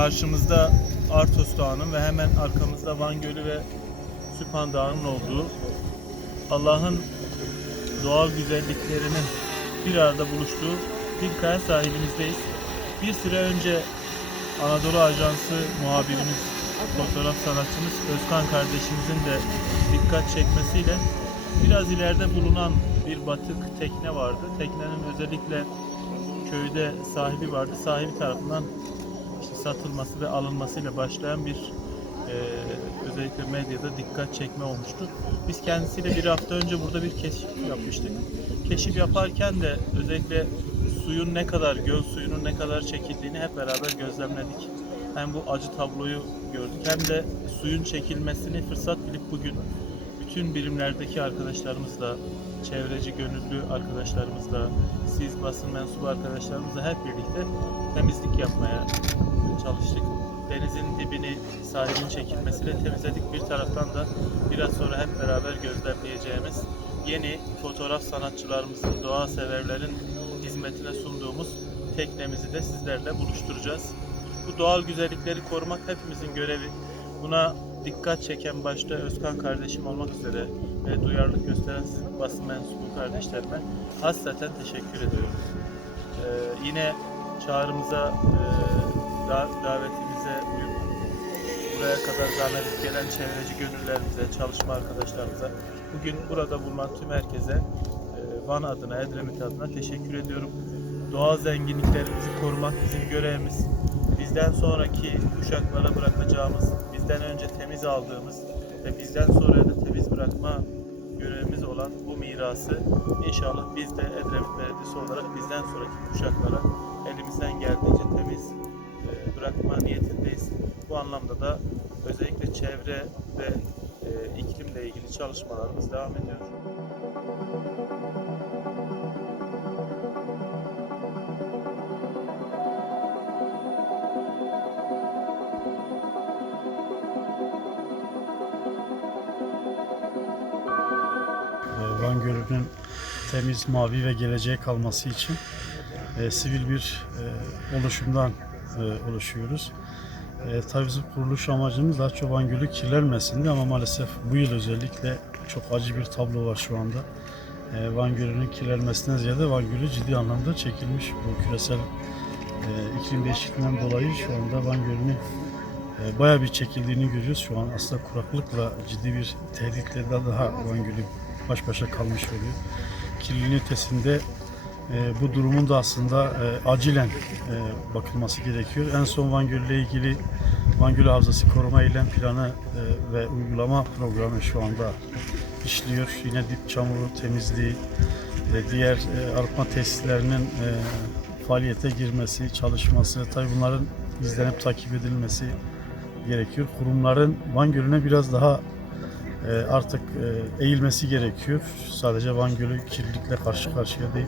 Karşımızda Artos Dağı'nın ve hemen arkamızda Van Gölü ve Süphan Dağı'nın olduğu, Allah'ın doğal güzelliklerinin bir arada buluştuğu bir kaya sahilimizdeyiz. Bir süre önce Anadolu Ajansı muhabirimiz, fotoğraf sanatçımız Özkan kardeşimizin de dikkat çekmesiyle biraz ileride bulunan bir batık tekne vardı. Teknenin özellikle köyde sahibi vardı. Sahibi tarafından satılması ve alınmasıyla başlayan bir özellikle medyada dikkat çekme olmuştu. Biz kendisiyle bir hafta önce burada bir keşif yapmıştık. Keşif yaparken de özellikle suyun ne kadar, göl suyunun ne kadar çekildiğini hep beraber gözlemledik. Hem bu acı tabloyu gördük hem de suyun çekilmesini fırsat bilip bugün bütün birimlerdeki arkadaşlarımızla, çevreci gönüllü arkadaşlarımızla, siz basın mensubu arkadaşlarımızla hep birlikte temizlik yapmaya çalıştık. Denizin dibini, sahilin çekilmesiyle temizledik. Bir taraftan da biraz sonra hep beraber gözlemleyeceğimiz yeni fotoğraf sanatçılarımızın, doğa severlerin hizmetine sunduğumuz teknemizi de sizlerle buluşturacağız. Bu doğal güzellikleri korumak hepimizin görevi. Buna dikkat çeken başta Özkan kardeşim olmak üzere ve duyarlılık gösteren basın mensubu kardeşlerime hasreten teşekkür ediyorum. Yine çağrımıza, davetimize uyup buraya kadar zahmet gelen çevreci gönüllerimize, çalışma arkadaşlarımıza, bugün burada bulunan tüm herkese Van adına, Edremit adına teşekkür ediyorum. Doğal zenginliklerimizi korumak bizim görevimiz. Bizden sonraki kuşaklara bırakacağımız, bizden önce temiz aldığımız ve bizden sonra da temiz bırakma görevimiz olan bu mirası inşallah biz de Edremit Belediyesi olarak bizden sonraki kuşaklara elimizden geldiğince temiz bırakma niyetindeyiz. Bu anlamda da özellikle çevre ve iklimle ilgili çalışmalarımız devam ediyor. Van Gölü'nün temiz, mavi ve geleceğe kalması için sivil bir oluşumdan oluşuyoruz. Tabii bizim kuruluş amacımız daha çok Van Gölü kirlenmesindi ama maalesef bu yıl özellikle çok acı bir tablo var şu anda. Van Gölü'nün kirlenmesinden ziyade Van Gölü ciddi anlamda çekilmiş. Bu küresel iklim değişikliğinden dolayı şu anda Van Gölü'nün bayağı bir çekildiğini görüyoruz. Şu an aslında kuraklıkla ciddi bir tehditle daha Van Gölü baş başa kalmış oluyor. Kirliliğin ötesinde bu durumun da aslında acilen bakılması gerekiyor. En son Van Gölü ile ilgili Van Gölü Havzası Koruma Eylem Planı ve Uygulama Programı şu anda işliyor. Yine dip çamuru temizliği, diğer arıtma tesislerinin faaliyete girmesi, çalışması, tabii bunların izlenip takip edilmesi gerekiyor. Kurumların Van Gölü'ne biraz daha artık eğilmesi gerekiyor. Sadece Van Gölü kirlilikle karşı karşıya değil.